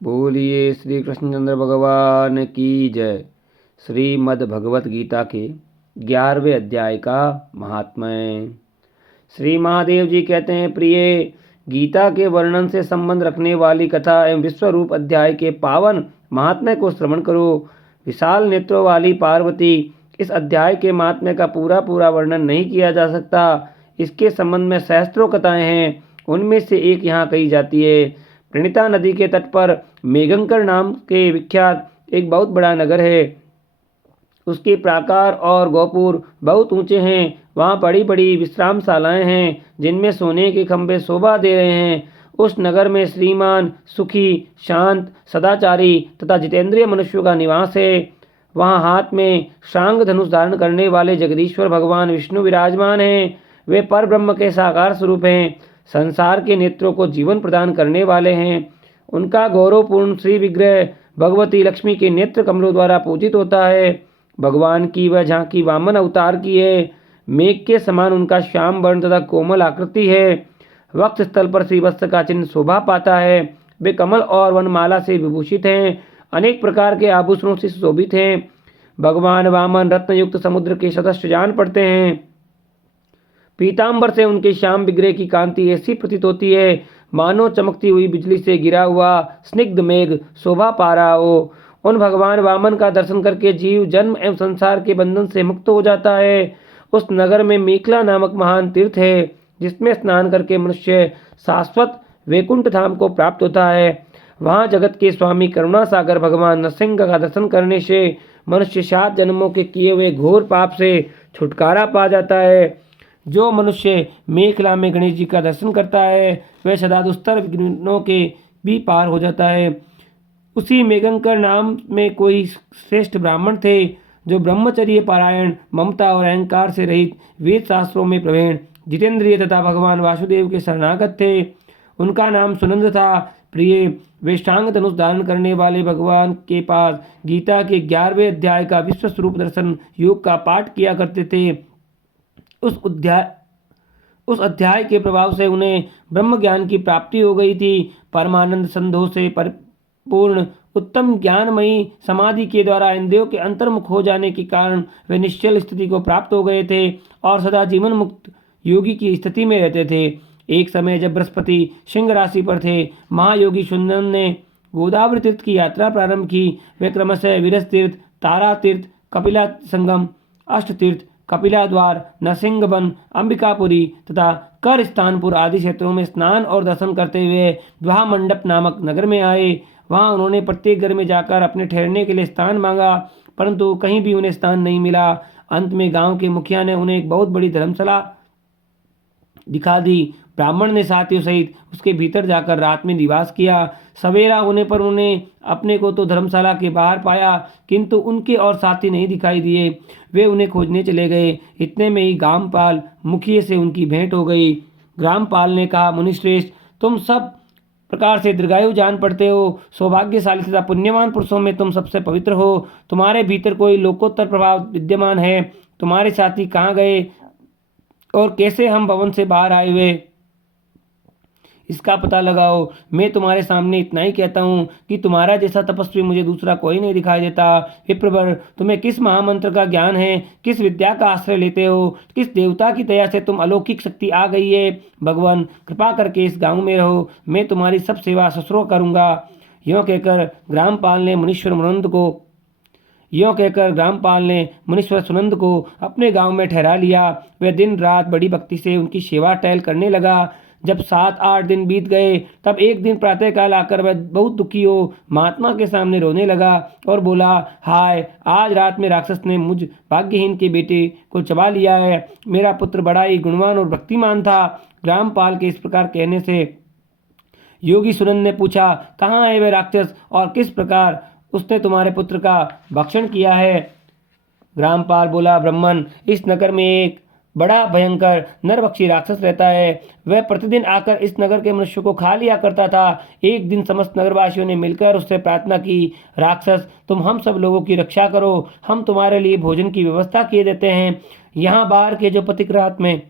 बोलिए श्री कृष्णचंद्र भगवान की जय। श्रीमद् भगवत गीता के 11वें अध्याय का महात्म्य। श्री महादेव जी कहते हैं, प्रिय, गीता के वर्णन से संबंध रखने वाली कथा एवं विश्वरूप अध्याय के पावन महात्म्य को श्रवण करो। विशाल नेत्रों वाली पार्वती, इस अध्याय के महात्म्य का पूरा वर्णन नहीं किया जा सकता। इसके संबंध में सहस्त्रों कथाएं हैं। उनमें से एक यहाँ कही जाती है। प्रणिता नदी के तट पर मेघंकर नाम के विख्यात एक बहुत बड़ा नगर है। उसके प्राकार और गोपुर बहुत ऊंचे हैं। वहाँ बड़ी बड़ी विश्रामशालाएं हैं जिनमें सोने के खंभे शोभा दे रहे हैं। उस नगर में श्रीमान, सुखी, शांत, सदाचारी तथा जितेंद्रिय मनुष्यों का निवास है। वहाँ हाथ में शांग धनुष धारण करने वाले जगदीश्वर भगवान विष्णु विराजमान हैं। वे पर ब्रह्म के साकार स्वरूप हैं। संसार के नेत्रों को जीवन प्रदान करने वाले हैं। उनका गौरवपूर्ण श्री विग्रह भगवती लक्ष्मी के नेत्र कमलों द्वारा पूजित होता है। भगवान की वह झांकी वामन अवतार की है। मेघ के समान उनका श्याम वर्ण तथा कोमल आकृति है। वक्ष स्थल पर श्रीवत्स का चिन्ह शोभा पाता है। वे कमल और वनमाला से विभूषित हैं। अनेक प्रकार के आभूषणों से सुशोभित हैं। भगवान वामन रत्नयुक्त समुद्र के सदस्य जान पड़ते हैं। पीतांबर से उनके श्याम विग्रह की कांति ऐसी प्रतीत होती है मानो चमकती हुई बिजली से गिरा हुआ स्निग्ध मेघ शोभा पा रहा हो। उन भगवान वामन का दर्शन करके जीव जन्म एवं संसार के बंधन से मुक्त हो जाता है। उस नगर में मेखला नामक महान तीर्थ है जिसमें स्नान करके मनुष्य शाश्वत वैकुंठ धाम को प्राप्त होता है। वहाँ जगत के स्वामी करुणा सागर भगवान नरसिंह का दर्शन करने से मनुष्य 7 जन्मों के किए हुए घोर पाप से छुटकारा पा जाता है। जो मनुष्य मेखला में गणेश जी का दर्शन करता है वह सदा दुस्तर विघ्नों के भी पार हो जाता है। उसी मेघंकर नाम में कोई श्रेष्ठ ब्राह्मण थे जो ब्रह्मचर्य पारायण, ममता और अहंकार से रहित, वेद शास्त्रों में प्रवीण, जितेंद्रिय तथा भगवान वासुदेव के शरणागत थे। उनका नाम सुनंद था। प्रिय, वे शांग धनुष धारण करने वाले भगवान के पास गीता के 11वें अध्याय का विश्व स्वरूप दर्शन योग का पाठ किया करते थे। उस अध्याय के प्रभाव से उन्हें ब्रह्म ज्ञान की प्राप्ति हो गई थी। परमानंद संधों से परिपूर्ण उत्तम ज्ञानमयी समाधि के द्वारा इंद्रियों के अंतर्मुख हो जाने के कारण वे निश्चल स्थिति को प्राप्त हो गए थे और सदा जीवन मुक्त योगी की स्थिति में रहते थे। एक समय जब बृहस्पति सिंह राशि पर थे, महायोगी सुंदर ने गोदावरी तीर्थ की यात्रा प्रारंभ की। वे क्रमशः विरस तीर्थ, तारा तीर्थ, कपिला संगम, अष्ट तीर्थ, कपिला द्वार, नरसिंहवन, अंबिकापुरी तथा कर स्थानपुर आदि क्षेत्रों में स्नान और दर्शन करते हुए द्वाहा मंडप नामक नगर में आए। वहां उन्होंने प्रत्येक घर में जाकर अपने ठहरने के लिए स्थान मांगा, परंतु कहीं भी उन्हें स्थान नहीं मिला। अंत में गांव के मुखिया ने उन्हें एक बहुत बड़ी धर्मशाला दिखा दी। ब्राह्मण ने साथियों सहित उसके भीतर जाकर रात में निवास किया। सवेरा होने पर उन्हें अपने को तो धर्मशाला के बाहर पाया, किंतु उनके और साथी नहीं दिखाई दिए। वे उन्हें खोजने चले गए। इतने में ही ग्रामपाल मुखिए से उनकी भेंट हो गई। ग्रामपाल ने कहा, मुनिश्रेष्ठ, तुम सब प्रकार से दीर्घायु जान पड़ते हो। सौभाग्यशाली तथा पुण्यवान पुरुषों में तुम सबसे पवित्र हो। तुम्हारे भीतर कोई लोकोत्तर प्रभाव विद्यमान है। तुम्हारे साथी कहाँ गए और कैसे हम भवन से बाहर आए हुए, इसका पता लगाओ। मैं तुम्हारे सामने इतना ही कहता हूँ कि तुम्हारा जैसा तपस्वी मुझे दूसरा कोई नहीं दिखाई देता। विप्रवर, तुम्हें किस महामंत्र का ज्ञान है? किस विद्या का आश्रय लेते हो? किस देवता की दया से तुम अलौकिक शक्ति आ गई है? भगवान, कृपा करके इस गांव में रहो, मैं तुम्हारी सब सेवा ससुरों करूँगा। यों कहकर ग्रामपाल ने मुनीश्वर सुनंद को अपने गांव में ठहरा लिया। वह दिन रात बड़ी भक्ति से उनकी सेवा टहल करने लगा। जब 7-8 दिन बीत गए तब एक दिन प्रातःकाल आकर वह बहुत दुखी हो महात्मा के सामने रोने लगा और बोला, हाय, आज रात में राक्षस ने मुझ भाग्यहीन के बेटे को चबा लिया है। मेरा पुत्र बड़ा ही गुणवान और भक्तिमान था। ग्रामपाल के इस प्रकार कहने से योगी सुनंद ने पूछा, कहाँ है वह राक्षस और किस प्रकार उसने तुम्हारे पुत्र का भक्षण किया है? ग्रामपाल बोला, ब्राह्मण, इस नगर में एक बड़ा भयंकर नरभक्षी राक्षस रहता है। वह प्रतिदिन आकर इस नगर के मनुष्य को खा लिया करता था। एक दिन समस्त नगरवासियों ने मिलकर उससे प्रार्थना की, राक्षस, तुम हम सब लोगों की रक्षा करो, हम तुम्हारे लिए भोजन की व्यवस्था किए देते हैं। यहाँ बाहर के जो पथिक रात में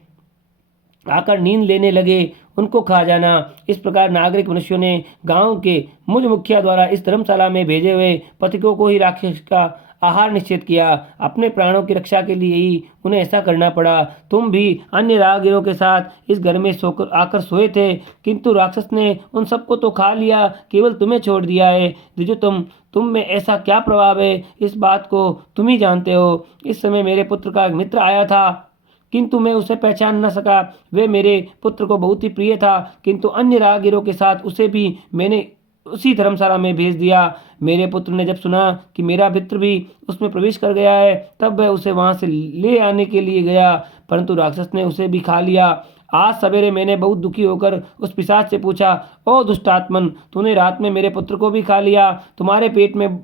आकर नींद लेने लगे, उनको खा जाना। इस प्रकार नागरिक मनुष्यों ने गांव के मुझ मुखिया द्वारा इस धर्मशाला में भेजे हुए पथिकों को ही राक्षस का आहार निश्चित किया। अपने प्राणों की रक्षा के लिए ही उन्हें ऐसा करना पड़ा। तुम भी अन्य राहगीरों के साथ इस घर में सोकर आकर सोए थे, किंतु राक्षस ने उन सबको तो खा लिया, केवल तुम्हें छोड़ दिया है। द्विजो, तुम में ऐसा क्या प्रभाव है, इस बात को तुम ही जानते हो। इस समय मेरे पुत्र का एक मित्र आया था, किंतु मैं उसे पहचान न सका। वे मेरे पुत्र को बहुत ही प्रिय था, किंतु अन्य राहगीरों के साथ उसे भी मैंने उसी धर्मशाला में भेज दिया। मेरे पुत्र ने जब सुना कि मेरा मित्र भी उसमें प्रवेश कर गया है, तब वह उसे वहां से ले आने के लिए गया, परंतु राक्षस ने उसे भी खा लिया। आज सवेरे मैंने बहुत दुखी होकर उस पिशाच से पूछा, ओ दुष्टात्मन, तूने रात में मेरे पुत्र को भी खा लिया। तुम्हारे पेट में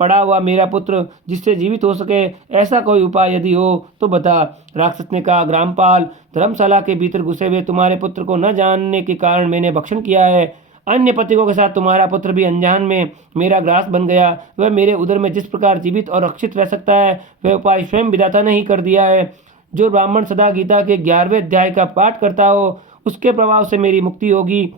पड़ा हुआ मेरा पुत्र जिससे जीवित हो सके, ऐसा कोई उपाय यदि हो तो बता। राक्षस ने कहा, ग्रामपाल, धर्मशाला के भीतर घुसे हुए तुम्हारे पुत्र को न जानने के कारण मैंने भक्षण किया है। अन्य पथिकों के साथ तुम्हारा पुत्र भी अनजान में मेरा ग्रास बन गया। वह मेरे उदर में जिस प्रकार जीवित और रक्षित रह सकता है, वह उपाय स्वयं विधाता ने ही कर दिया है। जो ब्राह्मण सदा गीता के 11वें अध्याय का पाठ करता हो, उसके प्रभाव से मेरी मुक्ति होगी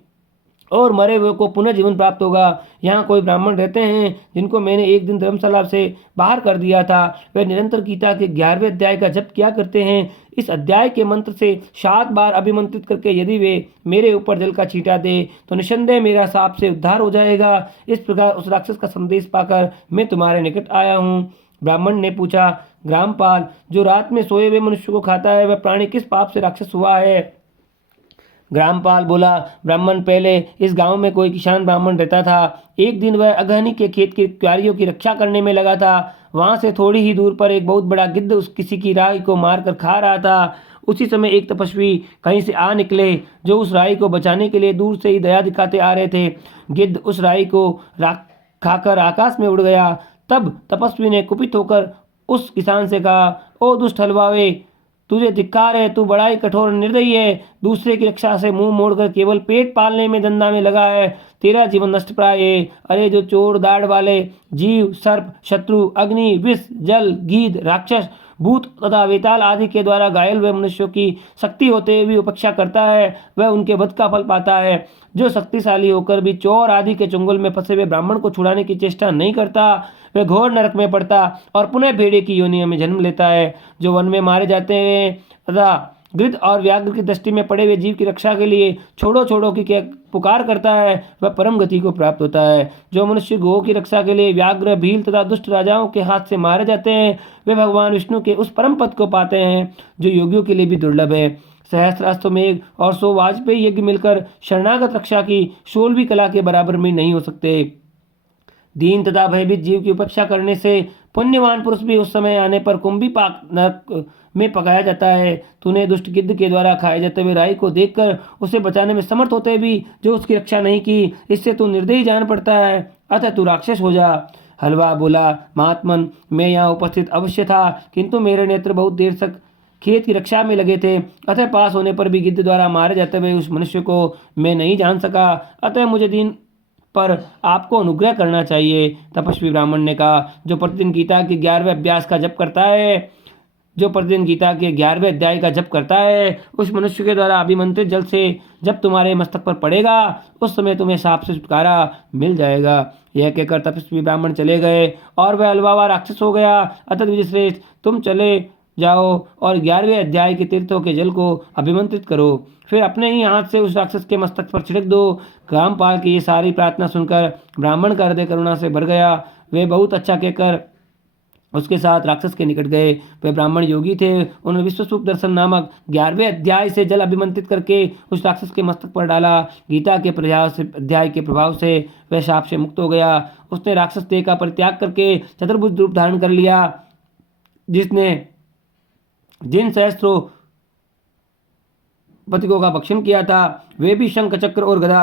और मरे हुए को पुनः जीवन प्राप्त होगा। यहाँ कोई ब्राह्मण रहते हैं जिनको मैंने एक दिन धर्मशाला से बाहर कर दिया था। वे निरंतर गीता के 11वें अध्याय का जप किया करते हैं। इस अध्याय के मंत्र से 7 बार अभिमंत्रित करके यदि वे मेरे ऊपर जल का छींटा दे तो निसंदेह मेरा साप से उद्धार हो जाएगा। इस प्रकार उस राक्षस का संदेश पाकर मैं तुम्हारे निकट आया हूँ। ब्राह्मण ने पूछा, ग्रामपाल, जो रात में सोए हुए मनुष्य को खाता है, वह प्राणी किस पाप से राक्षस हुआ है? ग्रामपाल बोला, ब्राह्मण, पहले इस गांव में कोई किसान ब्राह्मण रहता था। एक दिन वह अगहनी के खेत की क्यारियों की रक्षा करने में लगा था। वहां से थोड़ी ही दूर पर एक बहुत बड़ा गिद्ध उस किसी की राई को मारकर खा रहा था। उसी समय एक तपस्वी कहीं से आ निकले, जो उस राई को बचाने के लिए दूर से ही दया दिखाते आ रहे थे। गिद्ध उस राई को खाकर आकाश में उड़ गया। तब तपस्वी ने कुपित होकर उस किसान से कहा, ओ दुष्ट हलवावे, तुझे धिक्कार है, तू बड़ा ही कठोर निर्दयी है। दूसरे की रक्षा से मुंह मोड़कर केवल पेट पालने में धंधा में लगा है। तेरा जीवन नष्ट प्राय है। अरे जो चोर दाढ़ वाले जीव, सर्प, शत्रु, अग्नि, विष, जल, गीध, राक्षस, भूत तथा वेताल आदि के द्वारा घायल हुए मनुष्यों की शक्ति होते हुए भी उपेक्षा करता है, वह उनके वध का फल पाता है। जो शक्तिशाली होकर भी चोर आदि के चुंगल में फंसे हुए ब्राह्मण को छुड़ाने की चेष्टा नहीं करता, वह घोर नरक में पड़ता और पुनः भेड़े की योनियों में जन्म लेता है। जो वन में मारे जाते हैं तथा गिद्ध और व्याघ्र की दृष्टि में पड़े हुए जीव की रक्षा के लिए छोड़ो छोड़ो की क्या पुकार करता है, वह परम गति को प्राप्त होता है। जो मनुष्य गो की रक्षा के लिए व्याघ्र, भील तथा दुष्ट राजाओं के हाथ से मारे जाते हैं, वे भगवान विष्णु के उस परम पद को पाते हैं, जो योगियों के लिए भी दुर्लभ है। सहस्त्राश्वमेघ और 100 वाजपेयी यज्ञ मिलकर शरणागत रक्षा की 16वीं कला के बराबर में नहीं हो सकते। दीन तथा भयभीत जीव की उपेक्षा करने से पुण्यवान पुरुष भी उस समय आने पर कुंभी पाक नरक में पकाया जाता है। तूने दुष्ट गिद्ध के द्वारा खाए जाते हुए राई को देखकर उसे बचाने में समर्थ होते भी जो उसकी रक्षा नहीं की, इससे तू निर्दयी जान पड़ता है, अतः तू राक्षस हो जा। हलवा बोला, महात्मन, मैं यहाँ उपस्थित अवश्य था, किंतु मेरे नेत्र बहुत देर तक खेत की रक्षा में लगे थे, अतः पास होने पर भी गिद्ध द्वारा मारे जाते हुए उस मनुष्य को मैं नहीं जान सका, अतः मुझे दिन पर आपको अनुग्रह करना चाहिए। तपस्वी ब्राह्मण ने कहा, जो प्रतिदिन गीता के 11वें अभ्यास का जप करता है, जो प्रतिदिन गीता के 11वें अध्याय का जप करता है, उस मनुष्य के द्वारा अभिमंत्रित जल से जब तुम्हारे मस्तक पर पड़ेगा, उस समय तुम्हें सांप से छुटकारा मिल जाएगा। यह कहकर तपस्वी ब्राह्मण चले गए और वह अलवावा राक्षस हो गया। अतः विजयश्रेष्ठ, तुम चले जाओ और 11वें अध्याय के तीर्थों के जल को अभिमंत्रित करो, फिर अपने ही हाथ से उस राक्षस के मस्तक पर छिड़क दो। ग्रामपाल की ये सारी प्रार्थना सुनकर ब्राह्मण का हृदय करुणा से भर गया। वे बहुत अच्छा कहकर उसके साथ राक्षस के निकट गए। वे ब्राह्मण योगी थे। उन्होंने विश्वसूप दर्शन नामक 11वें अध्याय से जल अभिमंत्रित करके उस राक्षस के मस्तक पर डाला। गीता के अध्याय के प्रभाव से वह शाप से मुक्त हो गया। उसने राक्षस देह का परित्याग करके चतुर्भुज रूप धारण कर लिया। जिसने जिन सहस्त्रों पथिकों का भक्षण किया था, वे भी शंख, चक्र और गदा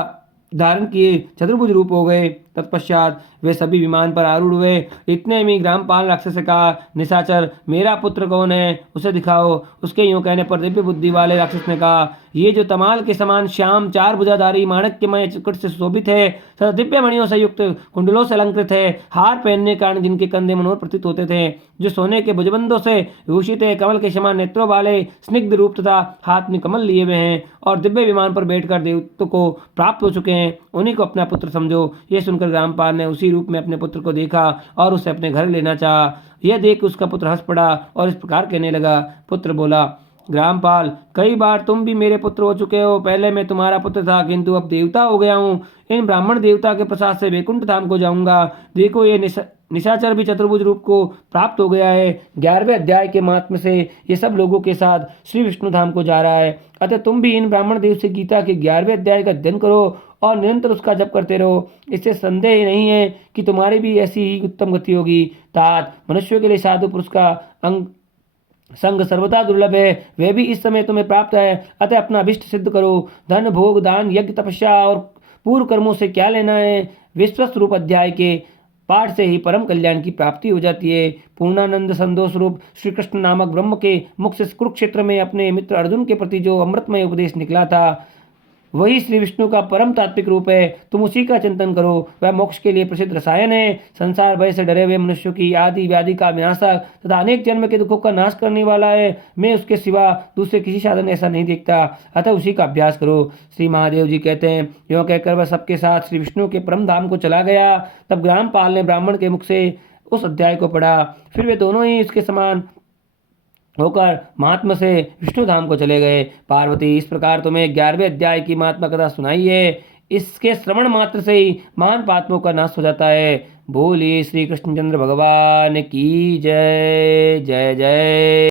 धारण किए चतुर्भुज रूप हो गए। तत्पश्चात वे सभी विमान पर आरूढ़ हुए। इतने में ग्रामपाल राक्षस से कहा, निशाचर मेरा पुत्र कौन है, उसे दिखाओ। उसके यूं कहने पर दिव्य बुद्धि वाले राक्षस ने कहा, ये जो तमाल के समान श्याम 4 भुजाधारी माणक्यमय चित्रकूट से शोभित है, तथा दिव्य मणियों से युक्त कुंडलों से अलंकृत है, हार पहनने के कारण जिनके कंधे मनोहर प्रतीत होते थे, जो सोने के भुजबंधों से भूषित है, कमल के समान नेत्रों वाले, स्निग्ध रूप तथा हाथ में कमल लिए हुए हैं और दिव्य विमान पर बैठकर देवत्व को प्राप्त हो चुके हैं, उन्हीं को अपना पुत्र समझो। ये सुनकर ग्रामपाल ने उसी रूप में अपने पुत्र को देखा और उसे अपने घर लेना चाहा। यह देख उसका पुत्र हंस पड़ा और इस प्रकार कहने लगा। पुत्र बोला, ग्रामपाल, कई बार तुम भी मेरे पुत्र हो चुके हो। पहले मैं तुम्हारा पुत्र था, किंतु अब देवता हो गया हूँ। इन ब्राह्मण देवता के प्रसाद से वैकुंठ धाम को जाऊंगा। देखो, ये निशाचर भी चतुर्भुज रूप को प्राप्त हो गया है। 11वें अध्याय के महात्म्य से ये सब लोगों के साथ श्री विष्णु धाम को जा रहा है। अतः तुम भी इन ब्राह्मण देव से गीता के 11वें अध्याय का अध्ययन करो और निरंतर उसका जप करते रहो। इससे संदेह नहीं है कि तुम्हारी भी ऐसी ही उत्तम गति होगी। तात, मनुष्यों के लिए साधु पुरुष का अंग संग सर्वदा दुर्लभ है, वह भी इस समय तुम्हें प्राप्त है। अतः अपना अभिष्ट सिद्ध करो। धन, भोग, दान, यज्ञ, तपस्या और पूर्व कर्मों से क्या लेना है। विश्वस्त रूप अध्याय के पाठ से ही परम कल्याण की प्राप्ति हो जाती है। पूर्णानंद संतोष रूप श्री कृष्ण नामक ब्रह्म के मुख से कुरुक्षेत्र में अपने मित्र अर्जुन के प्रति जो अमृतमय उपदेश निकला था, वही श्री विष्णु का परम तात्विक रूप है। तुम उसी का चिंतन करो। वह मोक्ष के लिए प्रसिद्ध रसायन है। संसार भय से डरे हुए मनुष्यों की आदि व्याधि का विनाशक तथा अनेक जन्म के दुखों का नाश करने वाला है। मैं उसके सिवा दूसरे किसी साधन ऐसा नहीं देखता, अतः उसी का अभ्यास करो। श्री महादेव जी कहते हैं, यों कहकर वह सबके साथ श्री विष्णु के परम धाम को चला गया। तब ग्रामपाल ने ब्राह्मण के मुख से उस अध्याय को पढ़ा। फिर वे दोनों ही इसके समान होकर महात्मा से विष्णु धाम को चले गए। पार्वती, इस प्रकार तुम्हें 11वें अध्याय की महात्मा कथा सुनाई है। इसके श्रवण मात्र से ही महान पात्मों का नाश हो जाता है। बोलिए श्री कृष्णचंद्र भगवान की जय। जय जय।